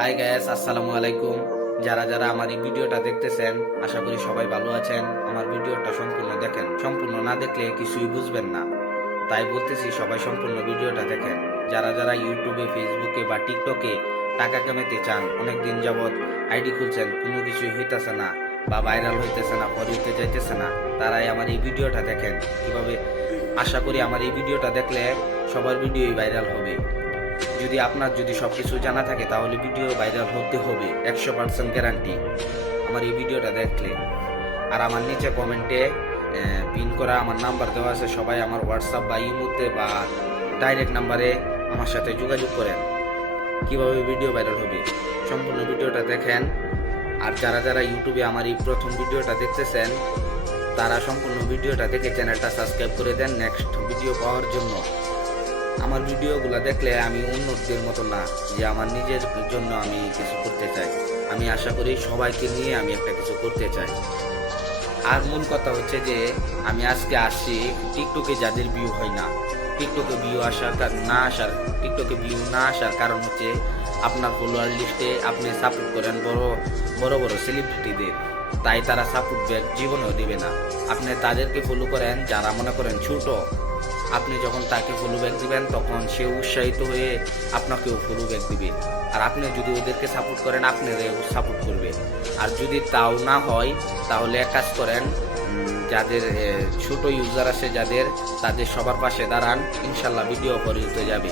Hi guys, আসসালামু আলাইকুম। যারা যারা আমার এই ভিডিওটা দেখতেছেন, আশা করি সবাই ভালো আছেন। আমার ভিডিওটা সম্পূর্ণ দেখেন, সম্পূর্ণ না দেখলে কিছুই বুঝবেন না। তাই বলতেছি সবাই সম্পূর্ণ ভিডিওটা দেখেন। যারা যারা ইউটিউবে, ফেসবুকে বা টিকটকে টাকা কামাতে চান, অনেক দিন যাবৎ আইডি খুলছেন, কোনো কিছুই হইতেছে না বা ভাইরাল হইতেছে না, ফর হইতে যাইতেছে না, তারাই আমার এই ভিডিওটা দেখেন কিভাবে। আশা করি আমার এই ভিডিওটা দেখলে সবার ভিডিওই ভাইরাল হবে। যদি আপনার সবকিছু জানা থাকে তাহলে ভিডিও ভাইরাল হতে হবে, 100% গ্যারান্টি আমার এই ভিডিওটা দেখলে। আর আমার নিচে কমেন্টে পিন করা আমার নাম্বার দেওয়া আছে, সবাই আমার হোয়াটসঅ্যাপ বা ইমোতে বা ডাইরেক্ট নাম্বারে আমার সাথে যোগাযোগ করেন। কিভাবে ভিডিও ভাইরাল হবে সম্পূর্ণ ভিডিওটা দেখেন। আর যারা যারা ইউটিউবে আমার এই প্রথম ভিডিওটা দেখতেছেন, তারা সম্পূর্ণ ভিডিওটা দেখে চ্যানেলটা সাবস্ক্রাইব করে দেন নেক্সট ভিডিও পাওয়ার জন্য। আমার ভিডিওগুলো দেখলে আমি অন্যদের মতো না যে আমার নিজের জন্য আমি কিছু করতে চাই। আমি আশা করি সবাইকে নিয়ে আমি একটা কিছু করতে চাই। আর মূল কথা হচ্ছে যে আমি আজকে আসছি টিকটকে যাদের ভিউ হয় না, টিকটকে ভিউ না আসার কারণ হচ্ছে আপনার ফলোয়ার লিস্টে আপনি সাপোর্ট করেন বড় বড় বড় সেলিব্রিটিদের, তাই তারা সাপোর্ট ব্যাক জীবনেও দিবে না। আপনি তাদেরকে ফলো করেন যারা মনে করেন ছোট, আপনি যখন তাকে ফলো ব্যাক দিবেন তখন সে উৎসাহিত হয়ে আপনাকেও ফলো ব্যাক দিবে। আর আপনি যদি ওদেরকে সাপোর্ট করেন, আপনারাও সাপোর্ট করবে। আর যদি তাও না হয় তাহলে এক কাজ করেন, যাদের ছোট ইউজার আছে যাদের, তাদের সবার পাশে দাঁড়ান, ইনশাল্লাহ ভিডিও পরিচিত যাবে।